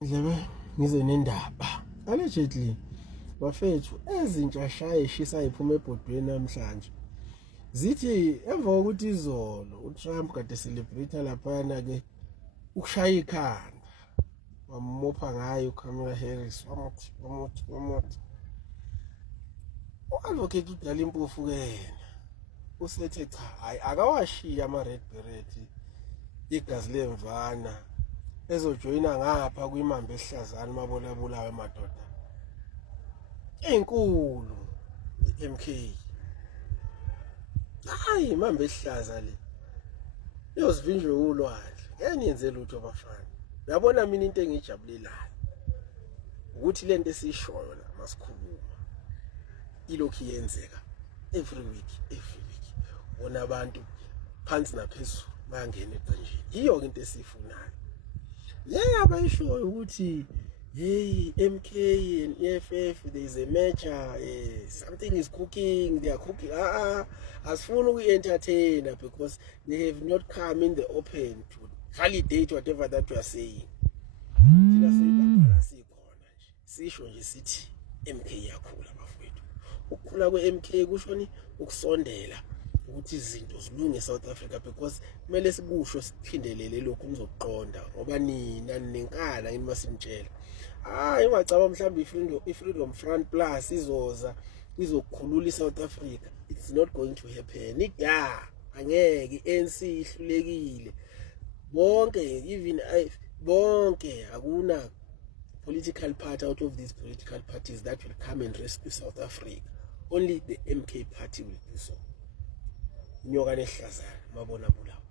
Ndlebe ngize nendaba allegedly bafethu ezintsha shaya eshisa iphuma ebhodweni namhlanje zithi emva kokuthi izolo uTrump kade celebrate laphana ke ukushaya ikhanda wamupha ngayo uKamala Harris wamuthi uadvocate udala impofu kena usethe cha hayi akawashiya ama red beret igazi lemvana ezojoyina ngapha kuyimambe ehlazana mabolayo madoda enkulu MK hayi imambe ehlaza le yozivinjwe ulwandle yaniyenze lutho bafana yabona mina into engijabulelayo ukuthi lento esishoyo la masikhuluma ilokhu yenzeka every week wona abantu phansi naphezulu bayangena eqenjini iyo into esifunayo abayishoyo ukuthi hey MK and EFF there is a merger, something is cooking, they are cooking. Asifuni uku-entertainer because they have not come in the open to validate whatever that we are saying. Thina siyibambala sikhona nje sisho nje sithi MK yakhula bafowethu. Ukukhula kwe-MK kushoni ukusondela ukuthi izinto zilunge eSouth Africa because kumele sikusho siphindelele lokhu nizoqonda ngoba nina ninenkala ngini masinitshela ingacaba mhlawumbe iFreedom Front Plus izokukhulula iSouth Africa. It's not going to happen. Angeke ANC ihlulekile bonke even bonke akuna political party out of these political parties that will come and rescue South Africa. Only the MK party will do so. Inyoka nehlazana mabona bulawo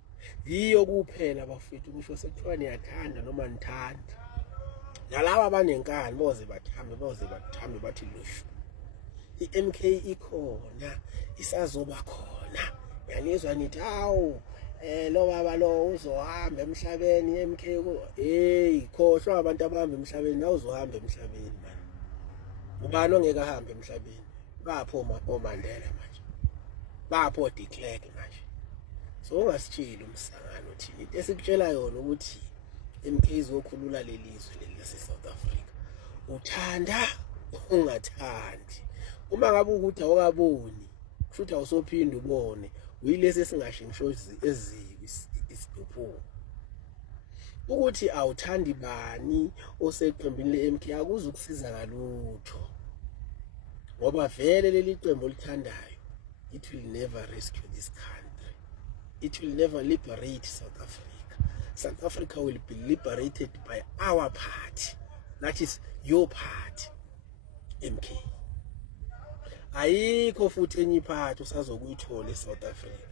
yiyo kuphela bafethu kusho sekuthiwa niyathanda noma nithanda nalabo abanenkani boze bathambe bathi lushu iMK ikhona isazoba khona yanizwa nithi awu lo baba lo uzohamba emhlabeni iMK khohlwa abantu abahamba emhlabeni la uzohamba emhlabeni man ubani ongeke ahambe emhlabeni bapho oMandela manje bapho de Klerk manje so ungasitsheli umsangano thini into esikutshela yona ukuthi MK izokhulula lelizwe lase South Africa uthanda ungathandi uma ngabe ukuthi awukaboni futhi awusophinda ubone uyilesi singashintshozi ezibi isidupho ukuthi awuthandi bani oseqembini leMK akuzukusiza ngalutho ngoba vele leli qembu lithandayo it will never rescue this country. It will never liberate South Africa. South Africa will be liberated by our party. That is your party, MK. Ayikho futhi enye party usazokuyithola eSouth Africa.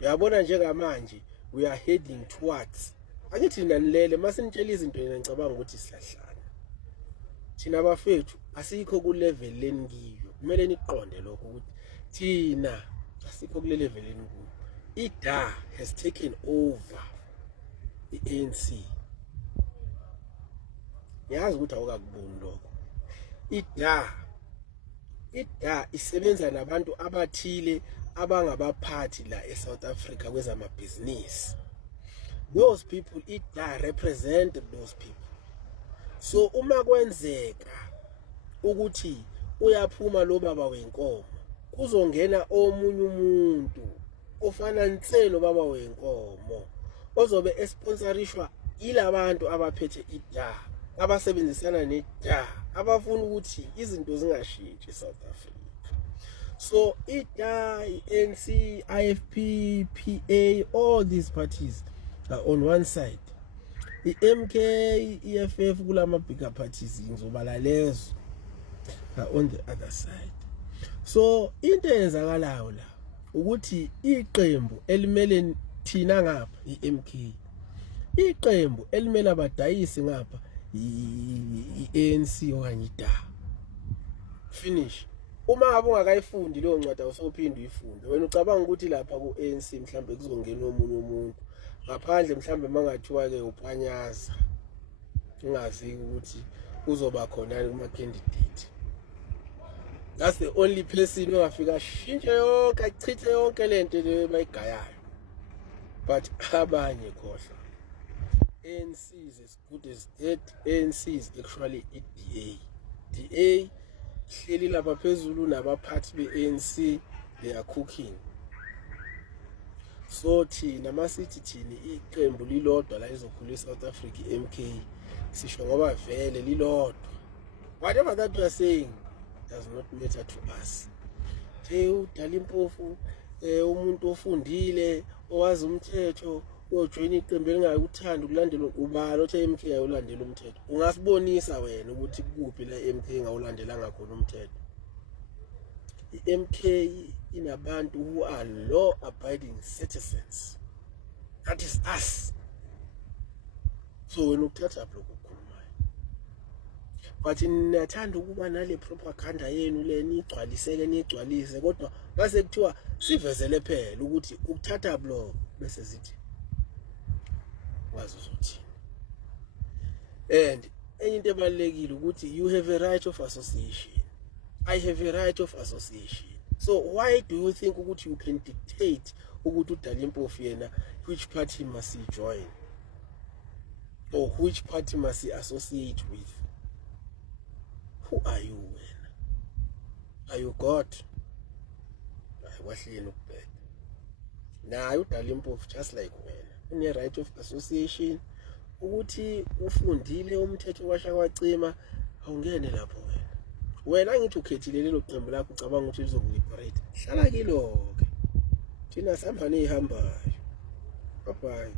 Uyabona njengamanje we are heading towards. Angithi nanilele masinitshela izinto yena ngicabanga ukuthi sihlahlana. Thina bafethu asikho ku level lengiyo. Kumele niqonde lokho ukuthi thina asikho kule level enkulu ida has taken over the ANC yazi ukuthi awukakuboni lokho ida isebenza nabantu abathile abangabaphathi la eSouth Africa kwezamabhizinisi those people ida represent those people so uma kwenzeka ukuthi uyaphuma lo baba wenkomo kuzongena omunye umuntu ofana nselo baba wenkomo ozobe esponsorishwa ilabantu abaphethe ida abasebenzisana neDA abafuna ukuthi izinto zingashintshi eSouth Africa so ida ANC IFP PA all these parties are on one side iMK EFF kulama bigger parties ngizobala lezo on the other side so into eyenzakalayo la ukuthi iqembu elimele thina ngapha iMK iqembu elimele abadayisi ngapha iANC okanye iDA finish uma ngabe ungakayifundi leyo ncwadi awusophinda uyifunde wena ucabanga ukuthi lapha kuANC mhlambe kuzongena omunye umuntu ngaphandle mhlambe mangathiwa ke upanyaza ungazi ukuthi uzoba khona kuma candidate. That's the only person who afika shintshe yonke achithe yonke lento le bayigayayo but abanye khohlwa ANC is as good as dead. ANC is actually a DA. DA hleli lapha phezulu nabaphathi be-ANC, they are cooking. So thina masithi thina iqembu lilodwa la izokhulisa iSouth Africa MK sisho ngoba vele lilodwa. Whatever that you are saying does not matter to us. Udala impofu umuntu ofundile owazi umthetho uyojoyina iqembu elingakuthanda ukulandela ubani othe MK ayulandela umthetho. Ungasibonisa wena ukuthi kuphi la MK ngawulandelanga khona umthetho. MK inabantu who are law abiding citizens. That is us. So wena ukuthatha lokho ukukhulumayo. But ninathanda ukuba nale propaganda yenu le nigcwalise kodwa base kuthiwa sivezele phela ukuthi ukuthatha blog bese zithi wazi uzothi. And enye into ebalekile ukuthi you have a right of association. I have a right of association. So why do you think ukuthi you can dictate ukuthi udala impofu yena which party must he join or which party must he associate with? Who are you wena? Are you God? Wahleli ukubheka. Naye udala impofu just like wena. Une right of association ukuthi ufundile umthetho washa kwacima awungene lapho wena. Wena ngithi ukhethile lelo qembu lakho ucabanga ukuthi lizokuliberate. Hlala kilo ke. Thina sihamba nezihambayo. Bye bye.